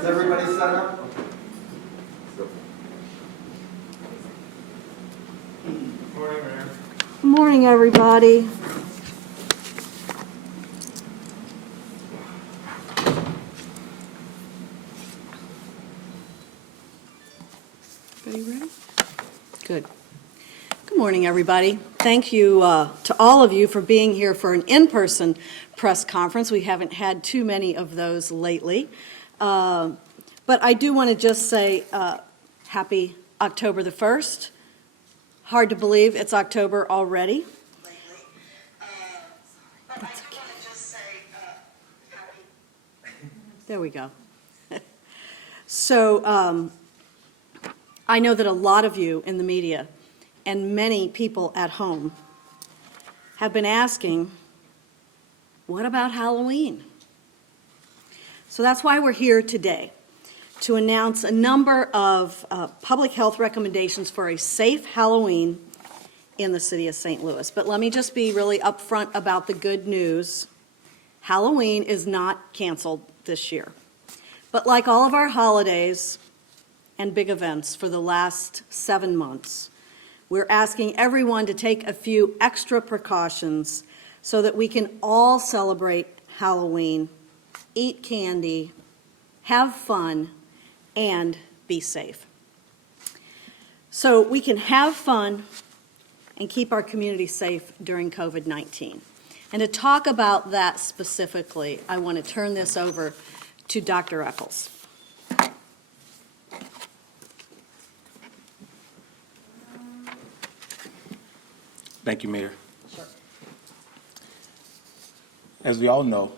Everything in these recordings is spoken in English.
Is everybody set up? Morning, Mayor. Morning, everybody. Everybody ready? Good. Good morning, everybody. Thank you to all of you for being here for an in-person press conference. We haven't had too many of those lately. But I do want to just say happy October the 1st. Hard to believe it's October already. That's okay. There we go. So I know that a lot of you in the media and many people at home have been asking, what about Halloween? So that's why we're here today, to announce a number of public health recommendations for a safe Halloween in the city of St. Louis. But let me just be really upfront about the good news. Halloween is not canceled this year. But like all of our holidays and big events for the last 7 months, we're asking everyone to take a few extra precautions so that we can all celebrate Halloween, eat candy, have fun, and be safe. So we can have fun and keep our community safe during COVID-19. And to talk about that specifically, I want to turn this over to Dr. Echols. Thank you, Mayor. Sure. As we all know,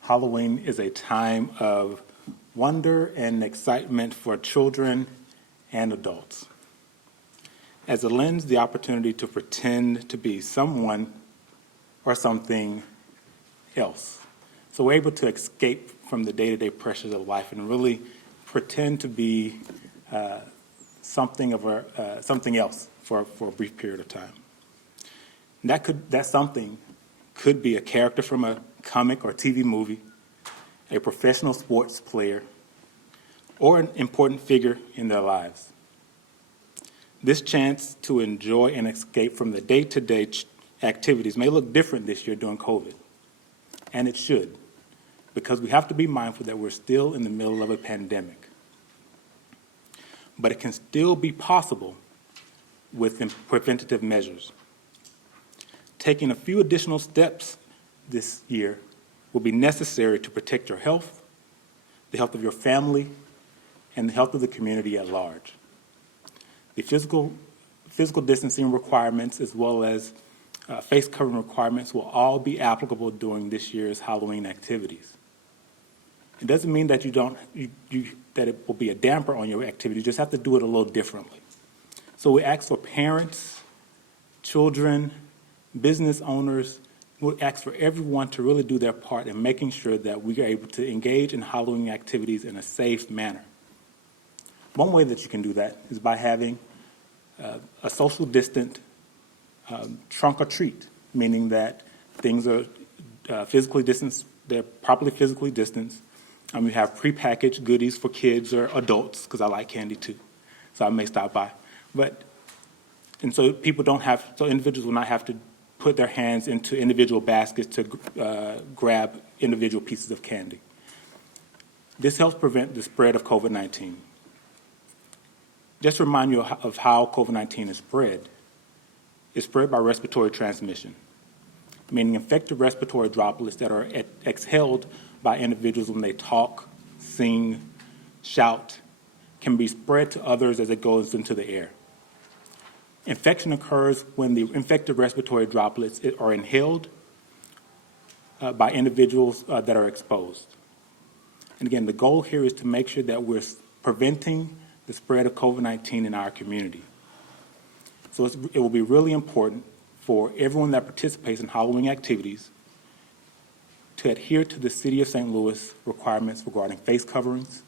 Halloween is a time of wonder and excitement for children and adults. As it lends the opportunity to pretend to be someone or something else. So we're able to escape from the day-to-day pressures of life and really pretend to be something else for a brief period of time. And that something could be a character from a comic or TV movie, a professional sports player, or an important figure in their lives. This chance to enjoy and escape from the day-to-day activities may look different this year during COVID, and it should, because we have to be mindful that we're still in the middle of a pandemic. But it can still be possible with preventative measures. Taking a few additional steps this year will be necessary to protect your health, the health of your family, and the health of the community at large. The physical distancing requirements as well as face covering requirements will all be applicable during this year's Halloween activities. It doesn't mean that that it will be a damper on your activity. You just have to do it a little differently. So we ask for parents, children, business owners, we ask for everyone to really do their part in making sure that we are able to engage in Halloween activities in a safe manner. One way that you can do that is by having a social distant trunk or treat, meaning that things are physically distanced, they're properly physically distanced. We have prepackaged goodies for kids or adults, because I like candy too, so I may stop by. And so individuals will not have to put their hands into individual baskets to grab individual pieces of candy. This helps prevent the spread of COVID-19. Just to remind you of how COVID-19 is spread. It's spread by respiratory transmission, meaning infected respiratory droplets that are exhaled by individuals when they talk, sing, shout, can be spread to others as it goes into the air. Infection occurs when the infected respiratory droplets are inhaled by individuals that are exposed. And again, the goal here is to make sure that we're preventing the spread of COVID-19 in our community. So it will be really important for everyone that participates in Halloween activities to adhere to the City of St. Louis requirements regarding face coverings,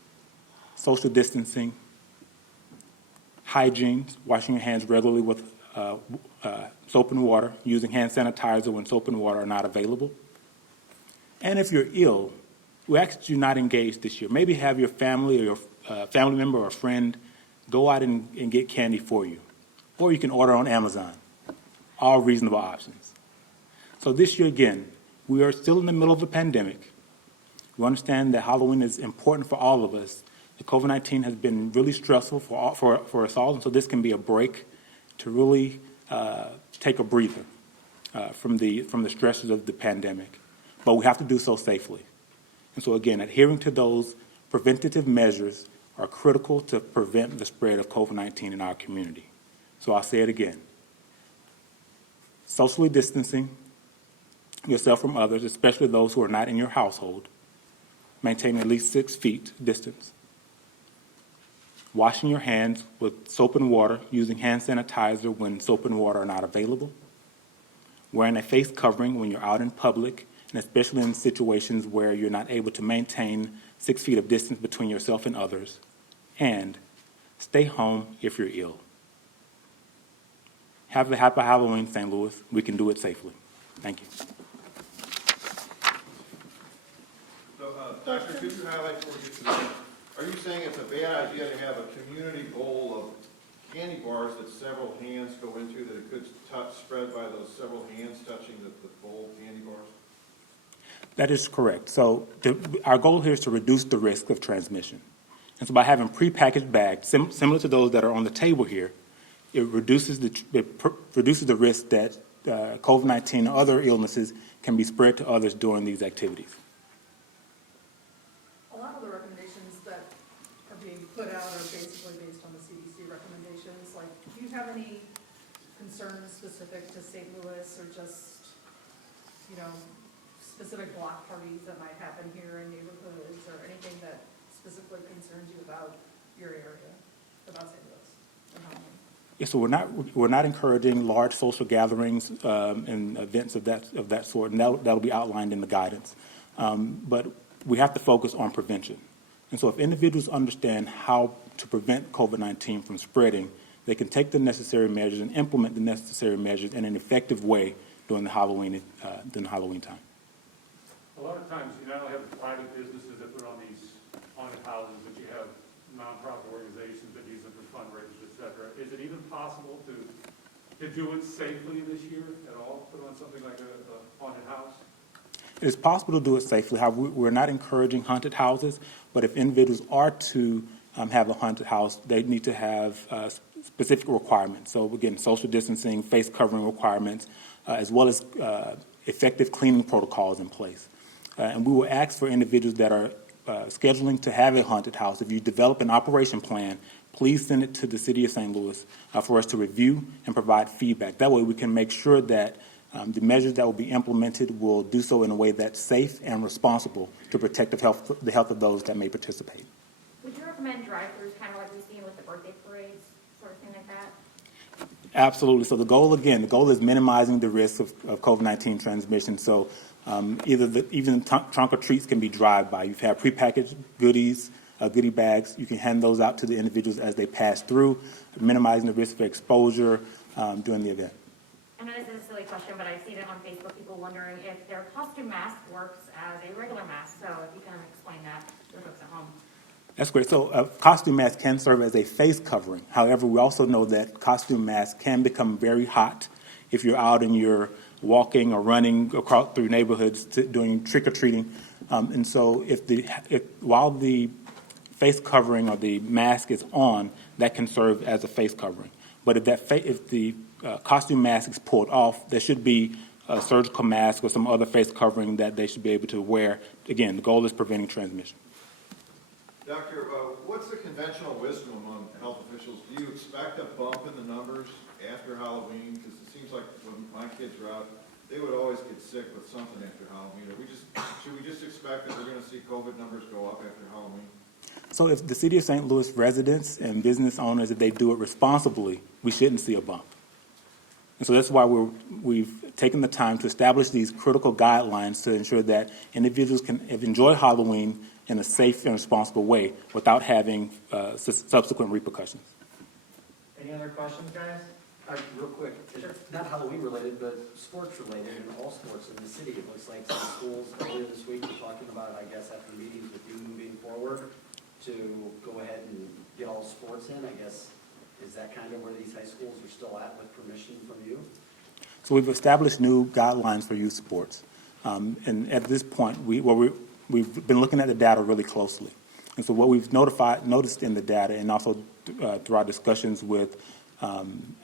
social distancing, hygiene, washing your hands regularly with soap and water, using hand sanitizer when soap and water are not available. And if you're ill, we ask that you not engage this year. Maybe have your family or your family member or friend go out and get candy for you. Or you can order on Amazon. All reasonable options. So this year, again, we are still in the middle of a pandemic. We understand that Halloween is important for all of us. The COVID-19 has been really stressful for us all, and so this can be a break to really take a breather from the stresses of the pandemic. But we have to do so safely. And so again, adhering to those preventative measures are critical to prevent the spread of COVID-19 in our community. So I'll say it again. Socially distancing yourself from others, especially those who are not in your household. Maintaining at least 6 feet distance. Washing your hands with soap and water, using hand sanitizer when soap and water are not available. Wearing a face covering when you're out in public, and especially in situations where you're not able to maintain 6 feet of distance between yourself and others. And stay home if you're ill. Have a happy Halloween, St. Louis. We can do it safely. Thank you. So, Doctor, could you highlight before we get to that? Are you saying it's a bad idea to have a community bowl of candy bars that several hands go into, that it could spread by those several hands touching the bowl of candy bars? That is correct. So our goal here is to reduce the risk of transmission. And so by having prepackaged bags, similar to those that are on the table here, it reduces the risk that COVID-19 and other illnesses can be spread to others during these activities. A lot of the recommendations that are being put out are basically based on the CDC recommendations. Like, do you have any concerns specific to St. Louis or just, specific block parties that might happen here in neighborhoods or anything that specifically concerns you about your area, about St. Louis and Halloween? Yeah, so we're not encouraging large social gatherings and events of that sort, and that'll be outlined in the guidance. But we have to focus on prevention. And so if individuals understand how to prevent COVID-19 from spreading, they can take the necessary measures and implement the necessary measures in an effective way during the Halloween time. A lot of times, you not only have the private businesses that put on these haunted houses, but you have nonprofit organizations that use them for fundraisers, et cetera. Is it even possible to do it safely this year at all, put on something like a haunted house? It is possible to do it safely. However, we're not encouraging haunted houses, but if individuals are to have a haunted house, they need to have specific requirements. So again, social distancing, face covering requirements, as well as effective cleaning protocols in place. And we will ask for individuals that are scheduling to have a haunted house, if you develop an operation plan, please send it to the City of St. Louis for us to review and provide feedback. That way we can make sure that the measures that will be implemented will do so in a way that's safe and responsible to protect the health of those that may participate. Would you recommend drive-throughs, kind of like we've seen with the birthday parades, sort of thing like that? Absolutely. So the goal is minimizing the risk of COVID-19 transmission. So even trunk or treats can be drive-by. You have prepackaged goodies, goodie bags. You can hand those out to the individuals as they pass through, minimizing the risk of exposure during the event. I know this is a silly question, but I've seen it on Facebook, people wondering if their costume mask works as a regular mask. So if you can explain that to the folks at home. That's great. So a costume mask can serve as a face covering. However, we also know that costume masks can become very hot if you're out and you're walking or running across through neighborhoods doing trick-or-treating. And so while the face covering or the mask is on, that can serve as a face covering. But if the costume mask is pulled off, there should be a surgical mask or some other face covering that they should be able to wear. Again, the goal is preventing transmission. Doctor, what's the conventional wisdom among health officials? Do you expect a bump in the numbers after Halloween? Because it seems like when my kids were out, they would always get sick with something after Halloween. Should we just expect that we're going to see COVID numbers go up after Halloween? So if the City of St. Louis residents and business owners, if they do it responsibly, we shouldn't see a bump. And so that's why we've taken the time to establish these critical guidelines to ensure that individuals can enjoy Halloween in a safe and responsible way without having subsequent repercussions. Any other questions, guys? Real quick, not Halloween related, but sports related, and all sports in the city. It looks like some schools earlier this week were talking about guess, after meetings with you moving forward to go ahead and get all sports in, I guess, is that kind of where these high schools are still at with permission from you? So we've established new guidelines for youth sports. And at this point, we've been looking at the data really closely. And so what we've noticed in the data, and also through our discussions with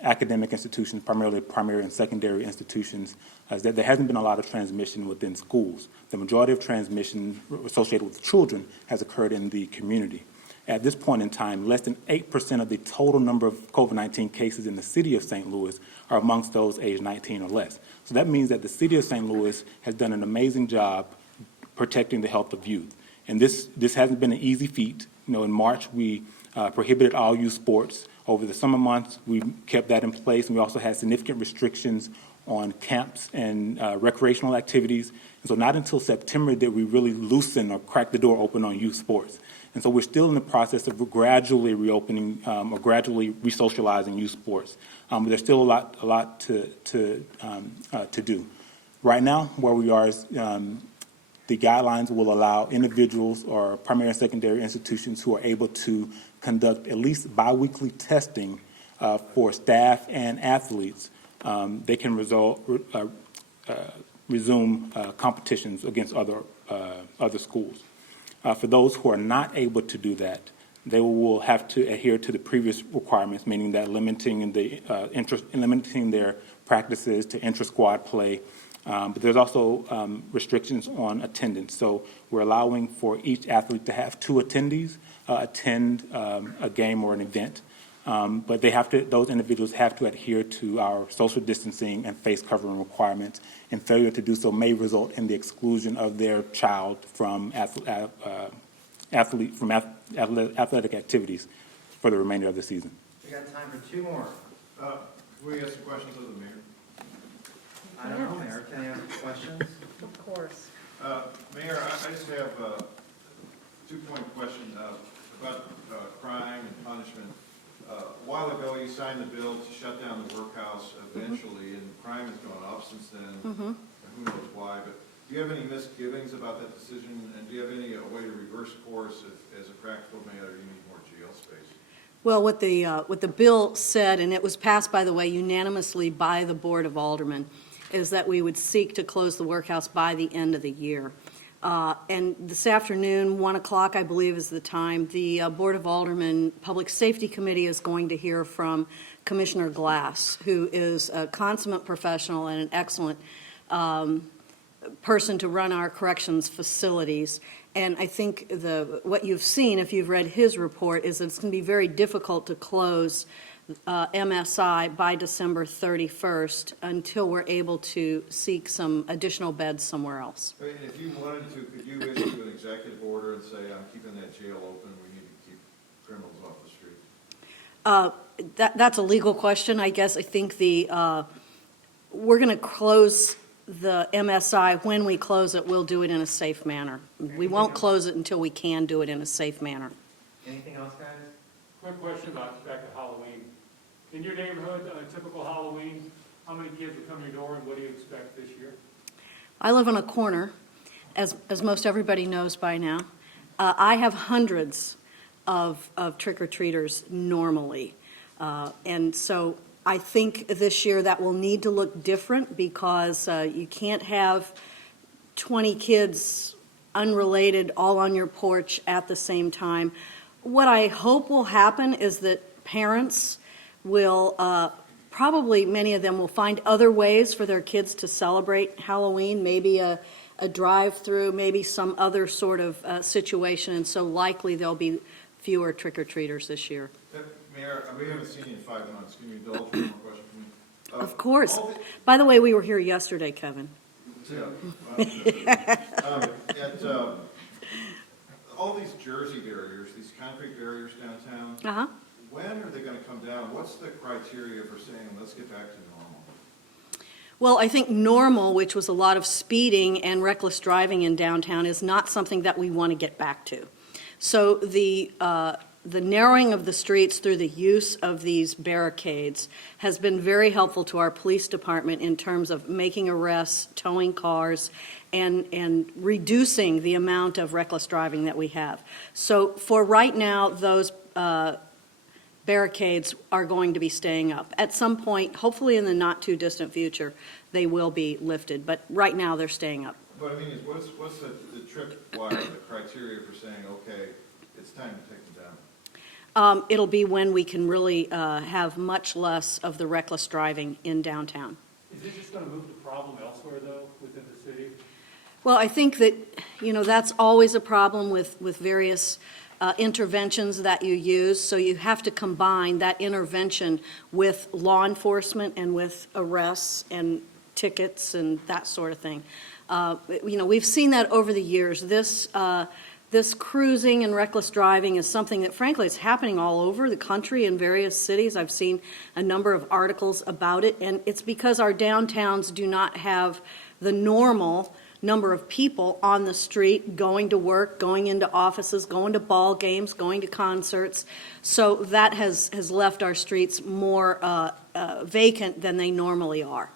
academic institutions, primarily primary and secondary institutions, is that there hasn't been a lot of transmission within schools. The majority of transmission associated with children has occurred in the community. At this point in time, less than 8% of the total number of COVID-19 cases in the city of St. Louis are amongst those aged 19 or less. So that means that the city of St. Louis has done an amazing job protecting the health of youth. And this hasn't been an easy feat. You know, in March, we prohibited all youth sports. Over the summer months, we kept that in place, and we also had significant restrictions on camps and recreational activities. And so not until September did we really loosen or crack the door open on youth sports. And so we're still in the process of gradually reopening or gradually re-socializing youth sports. But there's still a lot to do. Right now, where we are is the guidelines will allow individuals or primary and secondary institutions who are able to conduct at least biweekly testing for staff and athletes. They can resume competitions against other schools. For those who are not able to do that, they will have to adhere to the previous requirements, meaning that limiting their practices to intra-squad play. But there's also restrictions on attendance. So we're allowing for each athlete to have 2 attendees attend a game or an event. But those individuals have to adhere to our social distancing and face covering requirements, and failure to do so may result in the exclusion of their child from athletic activities for the remainder of the season. We got time for 2 more. Can we ask some questions of the mayor? I don't know, Mayor, can I have questions? Of course. Mayor, I just have a 2-point question about crime and punishment. A while ago, you signed the bill to shut down the workhouse eventually, and crime has gone up since then. Who knows why, but do you have any misgivings about that decision, and do you have any way to reverse course if, as a practical matter, you need more jail space? Well, what the bill said, and it was passed, by the way, unanimously by the Board of Aldermen, is that we would seek to close the workhouse by the end of the year. And this afternoon, 1 o'clock, I believe, is the time, the Board of Aldermen Public Safety Committee is going to hear from Commissioner Glass, who is a consummate professional and an excellent person to run our corrections facilities. And I think what you've seen, if you've read his report, is that it's going to be very difficult to close MSI by December 31st until we're able to seek some additional beds somewhere else. I mean, if you wanted to, could you issue an executive order and say, I'm keeping that jail open, we need to keep criminals off the street? That's a legal question, I guess. I think we're going to close the MSI. When we close it, we'll do it in a safe manner. We won't close it until we can do it in a safe manner. Anything else, guys? Quick question about back to Halloween. In your neighborhood, on a typical Halloween, how many kids would come to your door, and what do you expect this year? I live on a corner, as most everybody knows by now. I have hundreds of trick-or-treaters normally. And so I think this year that will need to look different, because you can't have 20 kids unrelated all on your porch at the same time. What I hope will happen is that parents will probably, many of them will find other ways for their kids to celebrate Halloween, maybe a drive-through, maybe some other sort of situation, and so likely there'll be fewer trick-or-treaters this year. Mayor, we haven't seen you in 5 months. Can you indulge one more question for me? Of course. By the way, we were here yesterday, Kevin. Yeah. All these jersey barriers, these concrete barriers downtown, Uh-huh. when are they going to come down? What's the criteria for saying, let's get back to normal? Well, I think normal, which was a lot of speeding and reckless driving in downtown, is not something that we want to get back to. So the the narrowing of the streets through the use of these barricades has been very helpful to our police department in terms of making arrests, towing cars, and reducing the amount of reckless driving that we have. So for right now, those barricades are going to be staying up. At some point, hopefully in the not-too-distant future, they will be lifted, but right now they're staying up. But I mean, what's the tripwire, the criteria for saying, okay, it's time to take them down? It'll be when we can really have much less of the reckless driving in downtown. Is it just gonna move the problem elsewhere, though, within the city? Well, I think that, that's always a problem with various interventions that you use. So you have to combine that intervention with law enforcement and with arrests and tickets and that sort of thing. We've seen that over the years. This cruising and reckless driving is something that, frankly, is happening all over the country in various cities. I've seen a number of articles about it, and it's because our downtowns do not have the normal number of people on the street going to work, going into offices, going to ball games, going to concerts. So that has left our streets more vacant than they normally are.